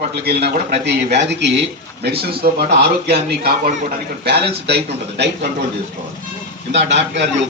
హాస్పిటల్కి వెళ్ళినా కూడా ప్రతి వ్యాధికి మెడిసిన్స్ తో పాటు ఆరోగ్యాన్ని కాపాడుకోవడానికి బ్యాలెన్స్ డైట్ ఉంటుంది, డైట్ కంట్రోల్ చేసుకోవాలి. ఇందా డాక్టర్ గారు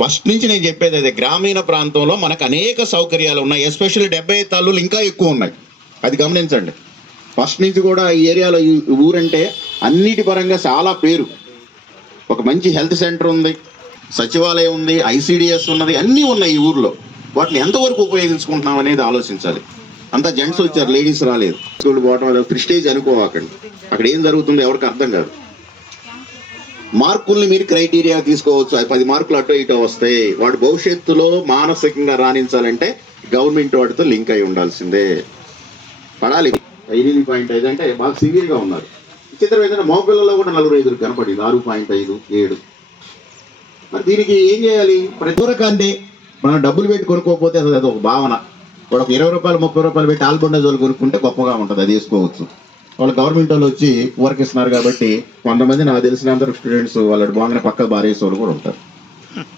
ఫస్ట్ నుంచి నేను చెప్పేది అదే, గ్రామీణ ప్రాంతంలో మనకు అనేక సౌకర్యాలు ఉన్నాయి, ఎస్పెషల్లీ 75 తల్లులు ఇంకా ఎక్కువ ఉన్నాయి, అది గమనించండి. ఫస్ట్ నుంచి కూడా ఈ ఏరియాలో ఈ ఊరంటే అన్నిటి పరంగా చాలా పేరు. ఒక మంచి హెల్త్ సెంటర్ ఉంది, సచివాలయం ఉంది, ఐసిడిఎస్ ఉన్నది, అన్నీ ఉన్నాయి ఈ ఊర్లో. వాటిని ఎంతవరకు ఉపయోగించుకుంటున్నాం అనేది ఆలోచించాలి. అంతా జెంట్స్ వచ్చారు, లేడీస్ రాలేదు. స్కూల్ పోవటం ప్రిస్టేజ్ అనుకోవాకండి, అక్కడ ఏం జరుగుతుందో ఎవరికి అర్థం కాదు. మార్కుల్ని మీరు క్రైటీరియా తీసుకోవచ్చు, 10 మార్కులు అటో ఇటో వస్తాయి. వాడు భవిష్యత్తులో మానసికంగా రాణించాలంటే గవర్నమెంట్ వాటితో లింక్ అయి ఉండాల్సిందే, పడాలి. 8.5 అంటే బాగా సివియర్గా ఉన్నారు. చిత్రం ఏంటంటే మగపిల్లల్లో కూడా 4-5 కనపడింది, 6.5, 7. మరి దీనికి ఏం చేయాలి? ప్రతి ఒక్కరికంటే మనం డబ్బులు పెట్టి కొనుక్కోకపోతే అసలు అది ఒక భావన. వాడు ఒక 20 రూపాయలు 30 రూపాయలు పెట్టి ఆల్బొండజోల్ కొనుక్కుంటే గొప్పగా ఉంటుంది, అది వేసుకోవచ్చు. వాళ్ళు గవర్నమెంట్ వాళ్ళు వచ్చి వర్క్ ఇస్తున్నారు కాబట్టి కొంతమంది నాకు తెలిసినంత స్టూడెంట్స్ వాళ్ళ బాగానే పక్క బారేసే వాళ్ళు కూడా ఉంటారు.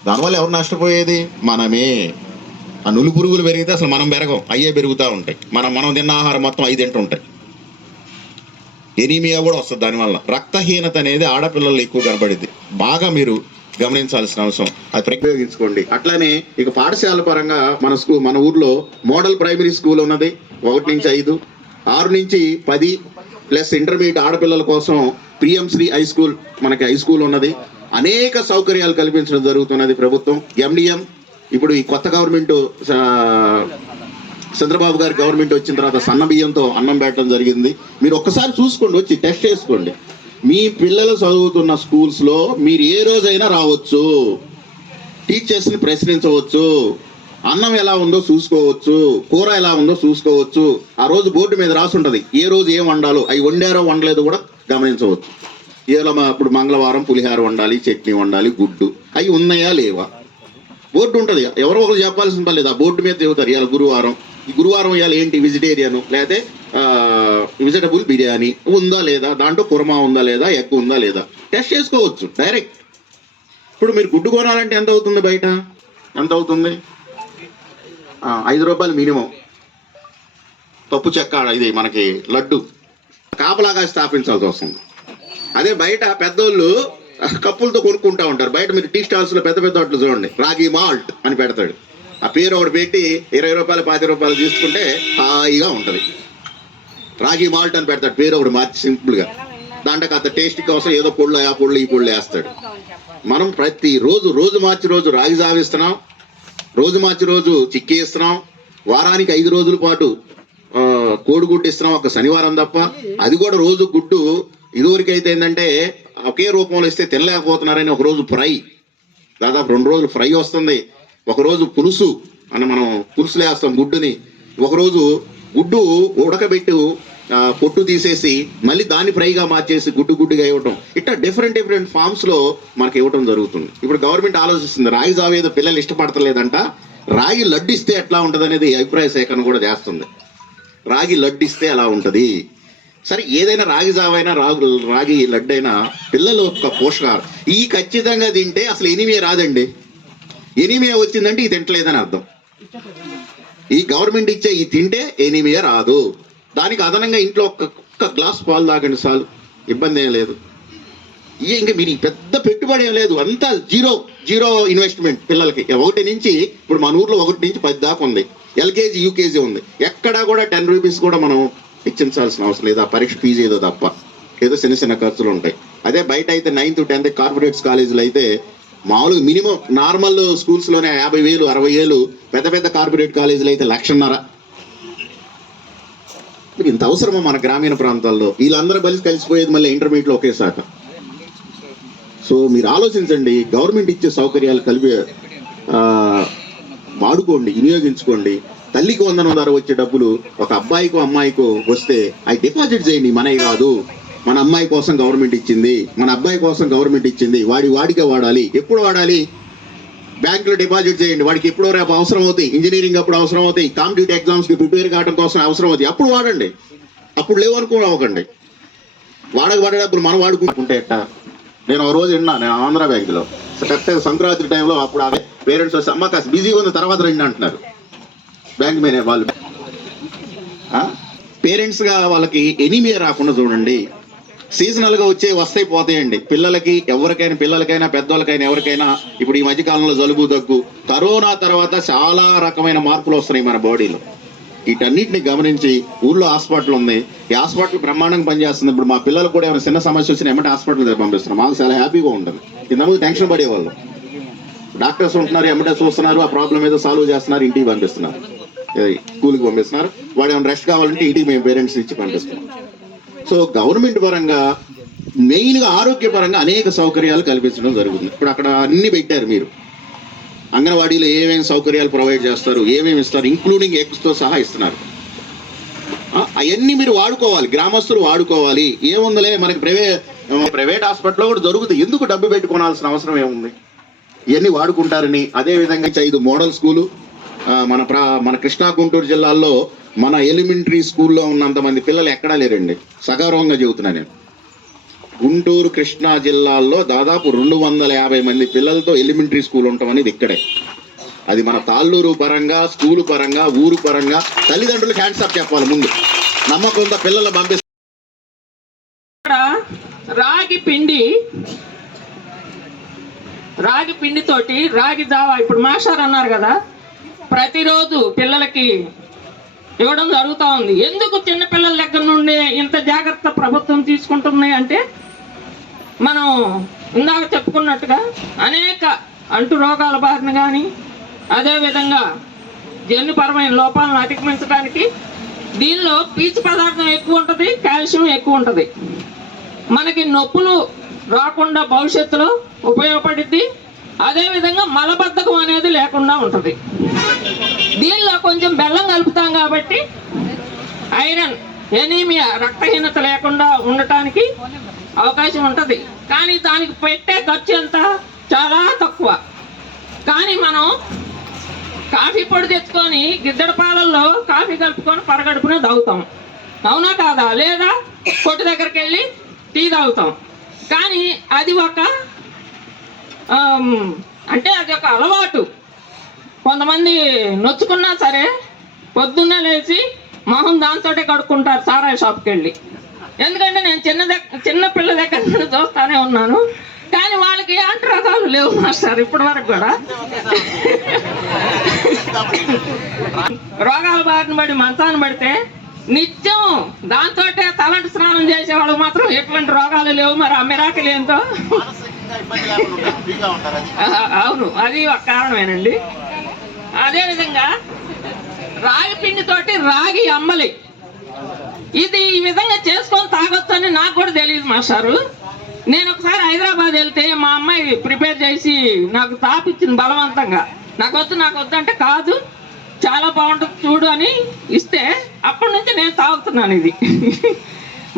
దానివల్ల ఎవరు నష్టపోయేది? మనమే. ఆ నులు పురుగులు పెరిగితే అసలు మనం పెరగం, అయ్యే పెరుగుతూ ఉంటాయి. మనం తిన్న ఆహారం మొత్తం 5 తింటుంటాయి. ఎనీమియా కూడా వస్తుంది దానివల్ల. రక్తహీనత అనేది ఆడపిల్లలు ఎక్కువ కనబడింది, బాగా మీరు గమనించాల్సిన అవసరం, అది ప్రయోగించుకోండి. అట్లానే ఇక పాఠశాల పరంగా మన ఊర్లో మోడల్ ప్రైమరీ స్కూల్ ఉన్నది, 1 నుంచి 5, 6 నుంచి 10 ప్లస్ ఇంటర్మీడియట్ ఆడపిల్లల కోసం ప్రియంశ్రీ హై స్కూల్, మనకి హై స్కూల్ ఉన్నది. అనేక సౌకర్యాలు కల్పించడం జరుగుతున్నది ప్రభుత్వం. ఎండిఎం ఇప్పుడు ఈ కొత్త గవర్నమెంట్ చంద్రబాబు గారి గవర్నమెంట్ వచ్చిన తర్వాత సన్న బియ్యంతో అన్నం పెట్టడం జరిగింది. మీరు ఒక్కసారి చూసుకోండి, వచ్చి టెస్ట్ చేసుకోండి. మీ పిల్లలు చదువుతున్న స్కూల్స్లో మీరు ఏ రోజైనా రావచ్చు, టీచర్స్ని ప్రశ్నించవచ్చు, అన్నం ఎలా ఉందో చూసుకోవచ్చు, కూర ఎలా ఉందో చూసుకోవచ్చు. ఆ రోజు బోర్డు మీద రాసి ఉంటుంది ఏ రోజు ఏం వండాలో, అవి వండారో వండలేదో కూడా గమనించవచ్చు. ఇప్పుడు మంగళవారం పులిహార వండాలి, చట్నీ వండాలి, గుడ్డు, అవి ఉన్నాయా లేవా బోర్డు ఉంటుంది. ఎవరో ఒకరు చెప్పాల్సిన పని లేదు, ఆ బోర్డు మీద చెబుతారు. ఇవాళ గురువారం, ఈ గురువారం ఇవాళ ఏంటి వెజిటేరియన్ లేకపోతే వెజిటబుల్ బిర్యానీ ఉందా లేదా, దాంట్లో కుర్మా ఉందా లేదా, ఎగ్ ఉందా లేదా టెస్ట్ చేసుకోవచ్చు డైరెక్ట్. ఇప్పుడు మీరు గుడ్డు కొనాలంటే ఎంత అవుతుంది? బయట ఎంత అవుతుంది? 5 రూపాయలు మినిమం. పప్పు చెక్క ఇది మనకి లడ్డు కాపలాగా స్థాపించాల్సి వస్తుంది. అదే బయట పెద్దోళ్ళు కప్పులతో కొనుక్కుంటా ఉంటారు. బయట మీరు టీ స్టాల్స్లో పెద్ద పెద్ద వాటిలో చూడండి, రాగి మాల్ట్ అని పెడతాడు. ఆ పేరు ఒకటి పెట్టి 20 రూపాయలు 10 రూపాయలు తీసుకుంటే హాయిగా ఉంటుంది. రాగి మాల్ట్ అని పెడతాడు, పేరు ఒకటి మార్చి సింపుల్గా. దాంట్లో అంత టేస్ట్ కోసం ఏదో పొళ్ళు ఆ పొళ్ళు ఈ పొళ్ళు వేస్తాడు. మనం ప్రతి రోజు మార్చి రోజు రాగి జావిస్తున్నాం, రోజు మార్చి రోజు చిక్కీ ఇస్తున్నాం, వారానికి 5 రోజుల పాటు కోడిగుడ్డు ఇస్తున్నాం, ఒక శనివారం తప్ప. అది కూడా రోజు గుడ్డు ఇదివరకు అయితే ఏంటంటే ఒకే రూపంలో ఇస్తే తినలేకపోతున్నారని ఒకరోజు ఫ్రై, దాదాపు 2 రోజులు ఫ్రై వస్తుంది. ఒకరోజు పులుసు అని మనం పులుసులు వేస్తాం గుడ్డుని, ఒకరోజు గుడ్డు ఉడకబెట్టి పొట్టు తీసేసి మళ్ళీ దాన్ని ఫ్రైగా మార్చేసి గుడ్డుగా ఇవ్వటం. ఇట్లా డిఫరెంట్ ఫామ్స్లో మనకి ఇవ్వటం జరుగుతుంది. ఇప్పుడు గవర్నమెంట్ ఆలోచిస్తుంది, రాగి జావ ఏదో పిల్లలు ఇష్టపడతలేదంట, రాగి లడ్డు ఇస్తే ఎట్లా ఉంటుంది అనేది అభిప్రాయ సేకరణ కూడా చేస్తుంది. రాగి లడ్డు ఇస్తే ఎలా ఉంటుంది? సరే, ఏదైనా రాగి జావైనా రాగి లడ్డు అయినా పిల్లల యొక్క పోషకాహారం ఈ ఖచ్చితంగా తింటే అసలు ఎనీమియా రాదండి. ఎనీమియా వచ్చిందంటే ఇది తింటలేదని అర్థం. ఈ గవర్నమెంట్ ఇచ్చే ఈ తింటే ఎనీమియా రాదు. దానికి అదనంగా ఇంట్లో ఒక్క గ్లాస్ పాలు తాగండి చాలు, ఇబ్బంది ఏం లేదు. ఇంకా మీరు పెద్ద పెట్టుబడి ఏం లేదు, అంతా జీరో ఇన్వెస్ట్మెంట్ పిల్లలకి. 1 నుంచి ఇప్పుడు మన ఊర్లో 1 నుంచి 10 దాకా ఉంది, ఎల్కేజీ యూకేజీ ఉంది. ఎక్కడా కూడా 10 రూపీస్ కూడా మనం ఇచ్చించాల్సిన అవసరం లేదు, ఆ పరీక్ష ఫీజు ఏదో తప్ప. ఏదో చిన్న ఖర్చులు ఉంటాయి. అదే బయట అయితే 9th 10th కార్పొరేట్స్ కాలేజీలు అయితే మామూలుగా మినిమం నార్మల్ స్కూల్స్లోనే 50,000 60,000, పెద్ద కార్పొరేట్ కాలేజీలు అయితే 1,00,000. ఇంత అవసరమా మన గ్రామీణ ప్రాంతాల్లో? వీళ్ళందరూ కలిసిపోయేది మళ్ళీ ఇంటర్మీడియట్లో ఒకే శాఖ. సో మీరు ఆలోచించండి, గవర్నమెంట్ ఇచ్చే సౌకర్యాలు వాడుకోండి, వినియోగించుకోండి. తల్లికి 100 ధర వచ్చే డబ్బులు ఒక అబ్బాయికో అమ్మాయికో వస్తే అవి డిపాజిట్ చేయండి. మనవి కాదు, మన అమ్మాయి కోసం గవర్నమెంట్ ఇచ్చింది, మన అబ్బాయి కోసం గవర్నమెంట్ ఇచ్చింది, వాడికే వాడాలి. ఎప్పుడు వాడాలి? బ్యాంకులో డిపాజిట్ చేయండి. వాడికి ఎప్పుడో రేపు అవసరం అవుతాయి, ఇంజనీరింగ్ అప్పుడు అవసరం అవుతాయి, కాంపిటేటివ్ ఎగ్జామ్స్కి ప్రిపేర్ కావడం కోసం అవసరం అవుతాయి, అప్పుడు వాడండి. అప్పుడు లేవనుకోకండి. వాడే డబ్బులు మనం వాడుకుంటే ఎట్టా? నేను ఒక రోజు విన్నా, నేను ఆంధ్ర బ్యాంకులో కరెక్ట్గా సంక్రాంతి టైంలో, అప్పుడు అదే పేరెంట్స్ వస్తే అమ్మ కాస్త బిజీగా ఉంది తర్వాత రండి అంటున్నారు బ్యాంక్ మేనేజర్ వాళ్ళు. పేరెంట్స్గా వాళ్ళకి ఎనీమియా రాకుండా చూడండి. సీజనల్గా వస్తాయి పోతాయండి. పిల్లలకైనా పెద్దవాళ్ళకైనా ఎవరికైనా ఇప్పుడు ఈ మధ్యకాలంలో జలుబు దగ్గు, కరోనా తర్వాత చాలా రకమైన మార్పులు వస్తున్నాయి మన బాడీలో. వీటన్నిటిని గమనించి ఊళ్ళో హాస్పిటల్ ఉంది, ఈ హాస్పిటల్ బ్రహ్మాండంగా పనిచేస్తుంది. ఇప్పుడు మా పిల్లలు కూడా ఏమైనా చిన్న సమస్య వచ్చినా ఏమంటే హాస్పిటల్ పంపిస్తున్నాం. మాకు చాలా హ్యాపీగా ఉంటుంది. ఇంతకుముందు టెన్షన్ పడేవాళ్ళు. డాక్టర్స్ ఉంటున్నారు, ఎమ్మటే చూస్తున్నారు, ఆ ప్రాబ్లం ఏదో సాల్వ్ చేస్తున్నారు, ఇంటికి పంపిస్తున్నారు, స్కూల్కి పంపిస్తున్నారు. వాడు ఏమైనా రెస్ట్ కావాలంటే ఇంటికి మేము పేరెంట్స్ ఇచ్చి పంపిస్తున్నాం. సో గవర్నమెంట్ పరంగా మెయిన్గా ఆరోగ్యపరంగా అనేక సౌకర్యాలు కల్పించడం జరుగుతుంది. ఇప్పుడు అక్కడ అన్ని పెట్టారు. మీరు అంగన్వాడీలో ఏమేమి సౌకర్యాలు ప్రొవైడ్ చేస్తారు, ఏమేమి ఇస్తారు, ఇంక్లూడింగ్ ఎగ్స్తో సహా ఇస్తున్నారు. అవన్నీ మీరు వాడుకోవాలి, గ్రామస్తులు వాడుకోవాలి. ఏముందలే మనకి ప్రైవేట్ హాస్పిటల్లో కూడా దొరుకుతాయి, ఎందుకు డబ్బు పెట్టుకోవాల్సిన అవసరం ఏముంది, ఇవన్నీ వాడుకుంటారని. అదేవిధంగా 5 మోడల్ స్కూలు మన కృష్ణా గుంటూరు జిల్లాల్లో మన ఎలిమెంటరీ స్కూల్లో ఉన్నంత మంది పిల్లలు ఎక్కడా లేరండి. సగౌరవంగా చెబుతున్నా నేను. గుంటూరు కృష్ణా జిల్లాల్లో దాదాపు 250 మంది పిల్లలతో ఎలిమెంటరీ స్కూల్ ఉండటం అనేది ఇక్కడే. అది మన తాళ్ళూరు పరంగా, స్కూలు పరంగా, ఊరు పరంగా తల్లిదండ్రులకు హ్యాండ్స్ అప్ చెప్పాలి. ముందు నమ్మకంతో పిల్లలు పంపిస్తారు. రాగి పిండితోటి రాగి జావా ఇప్పుడు మాస్టర్ అన్నారు కదా, ప్రతిరోజు పిల్లలకి ఇవ్వడం జరుగుతూ ఉంది. ఎందుకు చిన్నపిల్లల దగ్గర నుండి ఇంత జాగ్రత్త ప్రభుత్వం తీసుకుంటుంది అంటే, మనం ఇందాక చెప్పుకున్నట్టుగా అనేక అంటు రోగాల బారిన కానీ, అదేవిధంగా జన్యుపరమైన లోపాలను అధిగమించడానికి దీనిలో పీచు పదార్థం ఎక్కువ ఉంటుంది, కాల్షియం ఎక్కువ ఉంటుంది. మనకి నొప్పులు రాకుండా భవిష్యత్తులో ఉపయోగపడుద్ది. అదేవిధంగా మలబద్ధకం అనేది లేకుండా ఉంటుంది. దీనిలో కొంచెం బెల్లం కలుపుతాం కాబట్టి ఐరన్, ఎనీమియా, రక్తహీనత లేకుండా ఉండటానికి అవకాశం ఉంటుంది. కానీ దానికి పెట్టే ఖర్చు ఎంత, చాలా తక్కువ. కానీ మనం కాఫీ పొడి తెచ్చుకొని గిద్దెడ పాలల్లో కాఫీ కలుపుకొని పరగడుపునే తాగుతాం, అవునా కాదా? లేదా కొట్టు దగ్గరికి వెళ్ళి టీ తాగుతాం. కానీ అది ఒక అలవాటు. కొంతమంది నొచ్చుకున్నా సరే పొద్దున్నే లేచి మొహం దాంతో కడుక్కుంటారు సారాయి షాప్కి వెళ్ళి. ఎందుకంటే నేను చిన్న పిల్ల దగ్గర నుండి చూస్తానే ఉన్నాను. కానీ వాళ్ళకి అంటు రకాలు లేవు మాస్టర్ ఇప్పటి వరకు కూడా. రోగాల బారిన పడి మంచాన్ని పడితే నిత్యం దాంతో తలంటి స్నానం చేసేవాళ్ళు మాత్రం ఎటువంటి రోగాలు లేవు. మరి ఆ మిరాకిల్ ఏంటో. అవును, అది ఒక కారణమేనండి. అదేవిధంగా రాగి పిండితోటి రాగి అమ్మలి, ఇది ఈ విధంగా చేసుకొని తాగొచ్చు అని నాకు కూడా తెలియదు మాస్టారు. నేను ఒకసారి హైదరాబాద్ వెళ్తే మా అమ్మాయి ప్రిపేర్ చేసి నాకు తాపిచ్చింది బలవంతంగా. నాకు వద్దు అంటే, కాదు చాలా బాగుంటుంది చూడు అని ఇస్తే అప్పటి నుంచి నేను తాగుతున్నాను. ఇది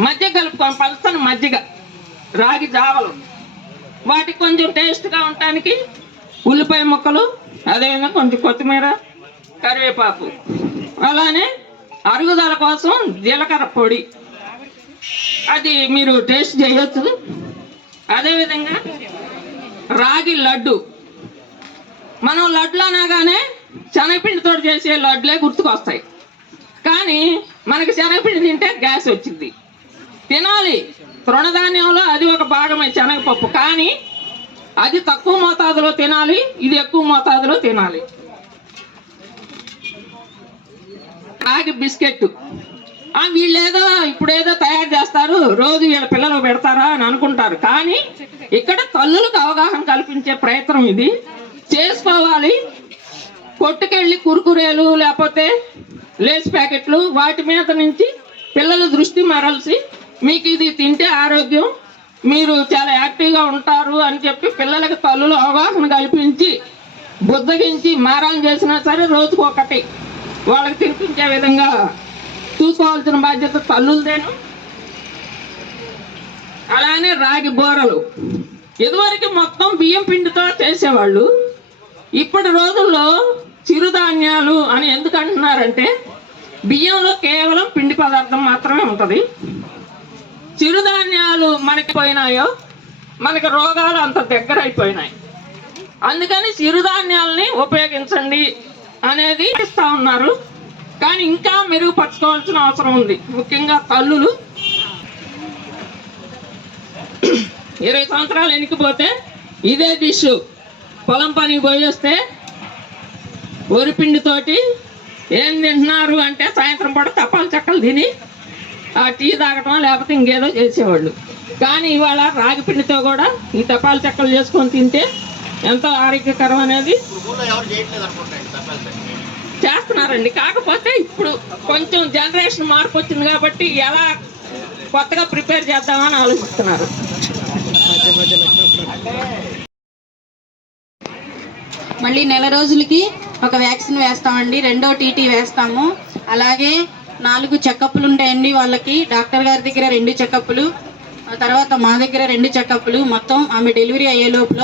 మజ్జిగ కలుపుకొని పలుస్తాను, మజ్జిగ, రాగి జావలు. వాటికి కొంచెం టేస్ట్గా ఉండటానికి ఉల్లిపాయ ముక్కలు, అదేవిధంగా కొంచెం కొత్తిమీర, కరివేపాకు, అలానే అరుగుదల కోసం జీలకర్ర పొడి, అది మీరు టేస్ట్ చేయొచ్చు. అదేవిధంగా రాగి లడ్డు. మనం లడ్లు అనగానే శనగపిండితో చేసే లడ్లే గుర్తుకొస్తాయి. కానీ మనకి శనగపిండి తింటే గ్యాస్ వచ్చింది. తినాలి, తృణధాన్యంలో అది ఒక భాగమే శనగపప్పు. కానీ అది తక్కువ మోతాదులో తినాలి, ఇది ఎక్కువ మోతాదులో తినాలి. రాగి బిస్కెట్, వీళ్ళేదో ఇప్పుడేదో తయారు చేస్తారు, రోజు వీళ్ళ పిల్లలు పెడతారా అని అనుకుంటారు. కానీ ఇక్కడ తల్లులకు అవగాహన కల్పించే ప్రయత్నం ఇది చేసుకోవాలి. కొట్టుకెళ్ళి కురుకురేలు లేకపోతే లేస్ ప్యాకెట్లు వాటి మీద నుంచి పిల్లల దృష్టి మరల్చి, మీకు ఇది తింటే ఆరోగ్యం, మీరు చాలా యాక్టివ్గా ఉంటారు అని చెప్పి పిల్లలకు తల్లులు అవగాహన కల్పించి బుద్ధగించి మారం చేసినా సరే రోజుకు ఒకటి వాళ్ళకి తినిపించే విధంగా చూసుకోవాల్సిన బాధ్యత తల్లులదేను. అలానే రాగి బోరలు, ఇదివరకు మొత్తం బియ్యం పిండితో చేసేవాళ్ళు. ఇప్పటి రోజుల్లో చిరుధాన్యాలు అని ఎందుకు అంటున్నారంటే, బియ్యంలో కేవలం పిండి పదార్థం మాత్రమే ఉంటుంది. చిరుధాన్యాలు మనకి పోయినాయో, మనకి రోగాలు అంత దగ్గర అయిపోయినాయి. అందుకని చిరుధాన్యాలని ఉపయోగించండి అనేది ఇస్తూ ఉన్నారు. కానీ ఇంకా మెరుగుపరచుకోవాల్సిన అవసరం ఉంది. ముఖ్యంగా తల్లులు 20 సంవత్సరాలు ఎన్నికపోతే ఇదే డిష్ పొలం పనికి పోయి వస్తే వరిపిండితోటి ఏం తింటున్నారు అంటే సాయంత్రం పూట తపాలు చెక్కలు తిని ఆ టీ తాగటం లేకపోతే ఇంకేదో చేసేవాళ్ళు. కానీ ఇవాళ రాగి పిండితో కూడా ఈ తపాలు చెక్కలు చేసుకొని తింటే ఎంతో ఆరోగ్యకరం అనేది చేస్తున్నారండి. కాకపోతే ఇప్పుడు కొంచెం జనరేషన్ మార్పు వచ్చింది కాబట్టి ఎలా కొత్తగా ప్రిపేర్ చేద్దామని ఆలోచిస్తున్నారు. మళ్ళీ నెల రోజులకి ఒక వ్యాక్సిన్ వేస్తామండి, 2వ టీటీ వేస్తాము. అలాగే 4 చెకప్లు ఉంటాయండి వాళ్ళకి. డాక్టర్ గారి దగ్గర 2 చెకప్లు, తర్వాత మా దగ్గర 2 చెకప్లు. మొత్తం ఆమె డెలివరీ అయ్యే లోపల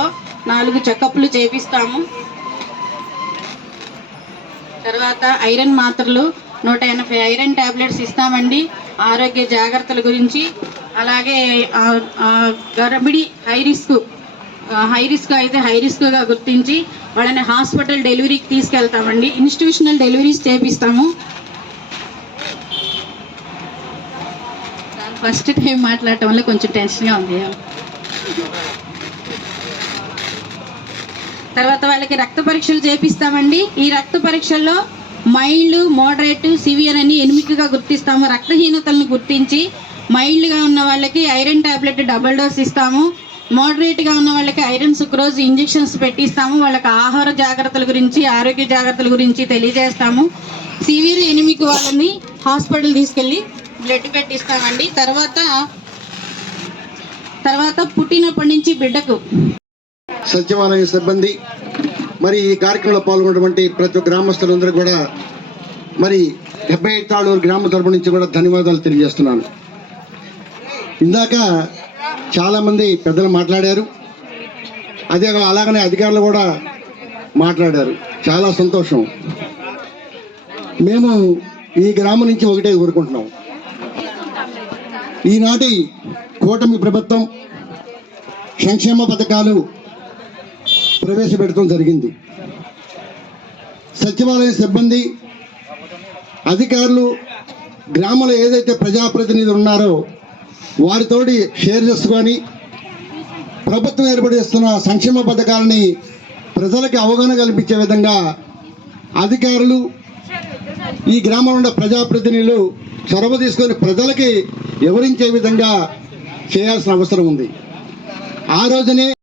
4 చెకప్లు చేపిస్తాము. తర్వాత ఐరన్ మాత్రలు 180 ఐరన్ టాబ్లెట్స్ ఇస్తామండి ఆరోగ్య జాగ్రత్తల గురించి. అలాగే గర్భిణి హై రిస్క్ అయితే హై రిస్క్గా గుర్తించి వాళ్ళని హాస్పిటల్ డెలివరీకి తీసుకెళ్తామండి. ఇన్స్టిట్యూషనల్ డెలివరీస్ చేపిస్తాము. ఫస్ట్ టైం మాట్లాడటం వల్ల కొంచెం టెన్షన్గా ఉంది. తర్వాత వాళ్ళకి రక్త పరీక్షలు చేపిస్తామండి. ఈ రక్త పరీక్షల్లో మైల్డ్, మోడరేట్, సివియర్ అని 8గా గుర్తిస్తాము. రక్తహీనతలను గుర్తించి మైల్డ్గా ఉన్న వాళ్ళకి ఐరన్ టాబ్లెట్ డబుల్ డోస్ ఇస్తాము. మోడరేట్గా ఉన్న వాళ్ళకి ఐరన్ సుక్రోజ్ ఇంజెక్షన్స్ పెట్టిస్తాము. వాళ్ళకి ఆహార జాగ్రత్తల గురించి, ఆరోగ్య జాగ్రత్తల గురించి తెలియజేస్తాము. సివియర్ ఎనిమిక్ వాళ్ళని హాస్పిటల్ తీసుకెళ్ళి బ్లడ్ పెట్టిస్తామండి. తర్వాత పుట్టినప్పటి నుంచి బిడ్డకు సచివాలయ సిబ్బంది మరి ఈ కార్యక్రమంలో పాల్గొన్నటువంటి ప్రతి ఒక్క గ్రామస్తులందరూ కూడా మరి 75 తాళూరు గ్రామ తరపు నుంచి కూడా ధన్యవాదాలు తెలియజేస్తున్నాను. ఇందాక చాలామంది పెద్దలు మాట్లాడారు, అలాగనే అధికారులు కూడా మాట్లాడారు. చాలా సంతోషం. మేము ఈ గ్రామం నుంచి ఒకటే కోరుకుంటున్నాం, ఈనాటి కూటమి ప్రభుత్వం సంక్షేమ పథకాలు ప్రవేశపెట్టడం జరిగింది. సచివాలయ సిబ్బంది, అధికారులు, గ్రామంలో ఏదైతే ప్రజాప్రతినిధులు ఉన్నారో వారితోటి షేర్ చేసుకొని ప్రభుత్వం ఏర్పడిస్తున్న సంక్షేమ పథకాలని ప్రజలకు అవగాహన కల్పించే విధంగా అధికారులు, ఈ గ్రామంలో ఉన్న ప్రజాప్రతినిధులు చొరవ తీసుకొని ప్రజలకి వివరించే విధంగా చేయాల్సిన అవసరం ఉంది. ఆ రోజునే